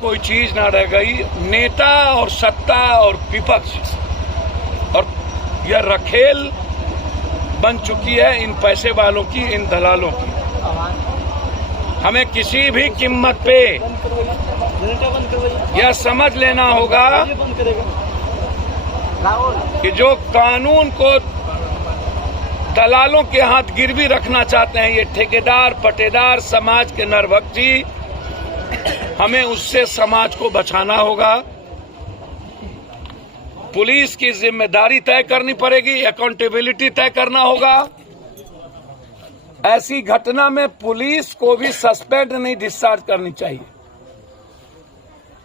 कोई चीज ना रह गई। नेता और सत्ता और विपक्ष और यह रखेल बन चुकी है इन पैसे वालों की, इन दलालों की। हमें किसी भी कीमत पे यह समझ लेना होगा कि जो कानून को दलालों के हाथ गिरवी रखना चाहते हैं, ये ठेकेदार पटेदार समाज के नरभक्षी, हमें उससे समाज को बचाना होगा। पुलिस की जिम्मेदारी तय करनी पड़ेगी, अकाउंटेबिलिटी तय करना होगा। ऐसी घटना में पुलिस को भी सस्पेंड नहीं डिस्चार्ज करनी चाहिए।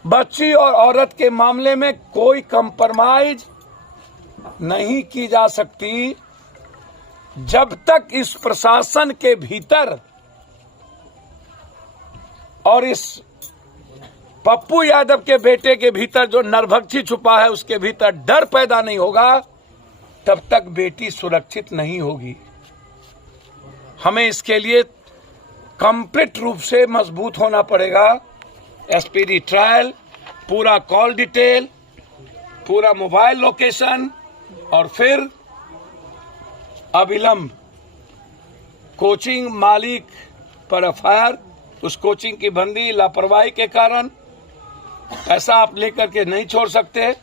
बच्ची और औरत के मामले में कोई कंप्रोमाइज नहीं की जा सकती जब तक इस प्रशासन के भीतर और इस पप्पू यादव के बेटे के भीतर जो नरभक्षी छुपा है उसके भीतर डर पैदा नहीं होगा, तब तक बेटी सुरक्षित नहीं होगी। हमें इसके लिए कंप्लीट रूप से मजबूत होना पड़ेगा। एसपीडी ट्रायल, पूरा कॉल डिटेल, पूरा मोबाइल लोकेशन और फिर अविलंब कोचिंग मालिक पर एफआईआर। उस कोचिंग की बंदी लापरवाही के कारण ऐसा आप लेकर के नहीं छोड़ सकते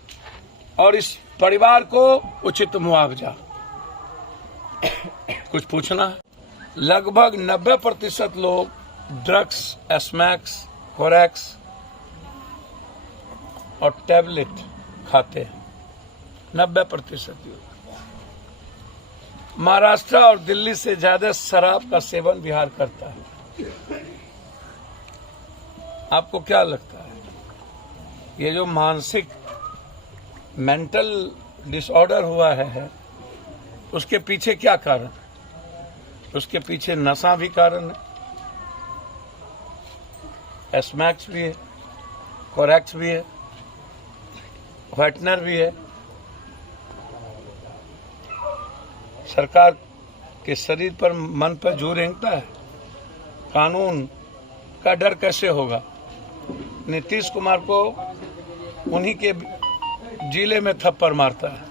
और इस परिवार को उचित मुआवजा। कुछ पूछना है? लगभग 90% लोग ड्रग्स, एस्मैक्स, कोरेक्स और टैबलेट खाते हैं। 90% लोग। महाराष्ट्र और दिल्ली से ज्यादा शराब का सेवन बिहार करता है। आपको क्या लगता है ये जो मानसिक मेंटल डिसऑर्डर हुआ है उसके पीछे क्या कारण? उसके पीछे नशा भी कारण है, एस्मैक्स भी है, कोरेक्स भी है, व्हाइटनर भी है। सरकार के शरीर पर, मन पर जोर रेंगता है। कानून का डर कैसे होगा? नीतीश कुमार को उन्हीं के जिले में थप्पड़ मारता है,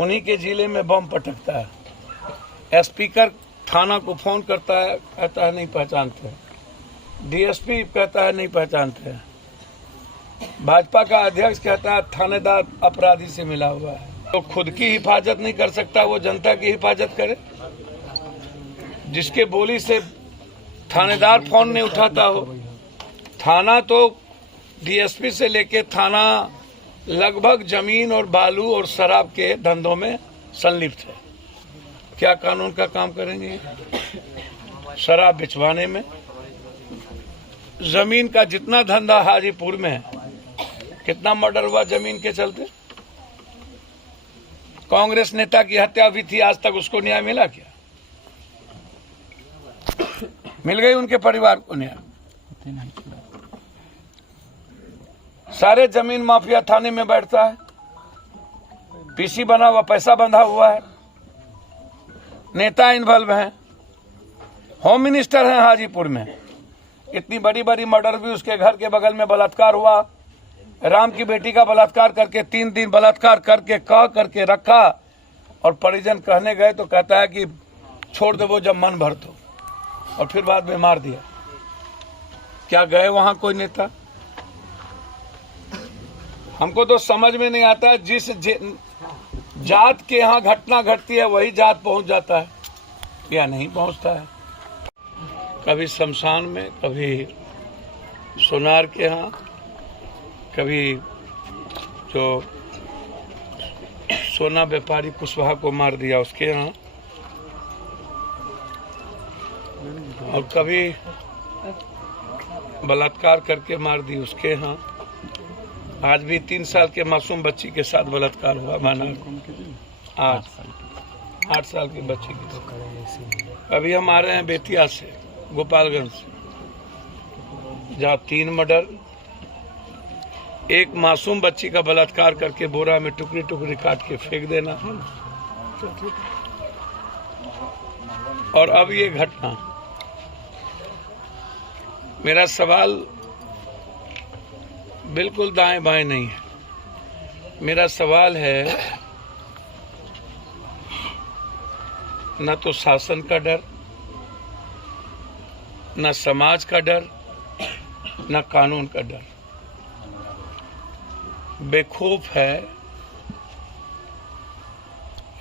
उन्हीं के जिले में बम पटकता है। स्पीकर थाना को फोन करता है, कहता है नहीं पहचानते हैं। डीएसपी कहता है नहीं पहचानते हैं। भाजपा का अध्यक्ष कहता है थानेदार अपराधी से मिला हुआ है। तो खुद की हिफाजत नहीं कर सकता, वो जनता की हिफाजत करे। जिसके बोली से थानेदार फोन नहीं उठाता हो। थाना तो डीएसपी से लेके थाना लगभग जमीन और बालू और शराब के धंधों में संलिप्त है। क्या कानून का काम करेंगे? शराब बिचवाने में। जमीन का जितना धंधा हाजीपुर में है, कितना मर्डर हुआ जमीन के चलते? कांग्रेस नेता की हत्या भी थी, आज तक उसको न्याय मिला क्या? मिल गई उनके परिवार को न्याय? सारे जमीन माफिया थाने में बैठता है, पीसी बना हुआ, पैसा बंधा हुआ है, नेता इन्वॉल्व हैं, होम मिनिस्टर हैं हाजीपुर में। इतनी बड़ी बड़ी मर्डर भी उसके घर के बगल में बलात्कार हुआ। राम की बेटी का बलात्कार करके 3 दिन बलात्कार करके कह करके रखा और परिजन कहने गए तो कहता है कि छोड़ दो वो जब मन भर तो, और फिर बाद में मार दिया। क्या गए वहां कोई नेता? हमको तो समझ में नहीं आता, जिस जात के यहाँ घटना घटती है वही जात पहुंच जाता है या नहीं पहुंचता है। कभी शमशान में, कभी सोनार के यहाँ, कभी जो सोना व्यापारी कुशवाहा को मार दिया उसके यहाँ, और कभी बलात्कार करके मार दी उसके यहाँ। आज भी 3 साल के मासूम बच्ची के साथ बलात्कार हुआ माना, आज 8 साल की बच्ची के। अभी हम आ रहे हैं बेतिया से, गोपालगंज से, जहाँ 3 मर्डर, एक मासूम बच्ची का बलात्कार करके बोरा में टुकड़ी टुकड़ी काट के फेंक देना, और अब ये घटना। मेरा सवाल बिल्कुल दाएं बाएं नहीं है। मेरा सवाल है, न तो शासन का डर, न समाज का डर, न कानून का डर। बेखौफ है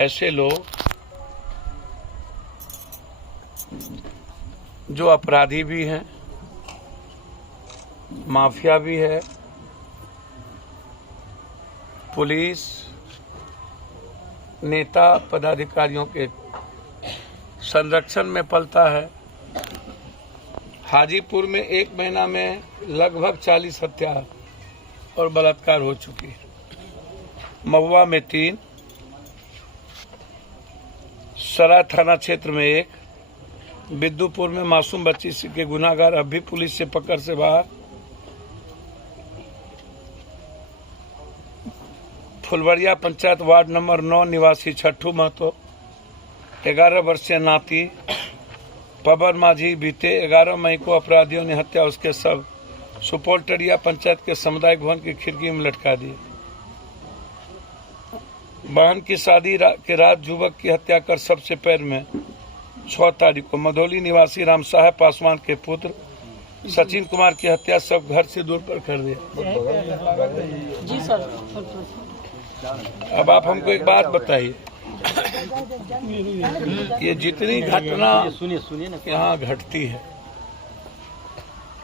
ऐसे लोग जो अपराधी भी हैं, माफिया भी है, पुलिस, नेता पदाधिकारियों के संरक्षण में पलता है। हाजीपुर में 1 महीना में लगभग 40 हत्या और बलात्कार हो चुकी है। महुआ में 3, सराय थाना क्षेत्र में 1, बिद्दुपुर में मासूम बच्ची के गुनाहगार अब भी पुलिस से पकड़ से बाहर। फुलवरिया पंचायत वार्ड नंबर 9 निवासी छठू महतो 11 वर्षीय नाती पवन माझी बीते 11 मई को अपराधियों ने हत्या उसके सब सुपौल टरिया पंचायत के सामुदायिक भवन की खिड़की में लटका दिए। बहन की शादी के रात युवक की हत्या कर सबसे पैर में 6 तारीख को मधौली निवासी राम साहेब पासवान के पुत्र सचिन कुमार की हत्या सब घर से दूर पर कर दिया। जी सर। अब आप हमको एक बात बताइए, ये जितनी घटना सुनिए ना, यहाँ घटती है,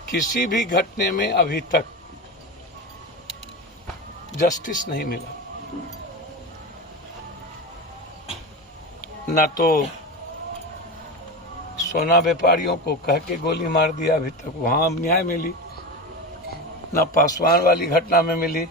किसी भी घटने में अभी तक जस्टिस नहीं मिला। ना तो सोना व्यापारियों को कह के गोली मार दिया, अभी तक वहां न्याय मिली, ना पासवान वाली घटना में मिली,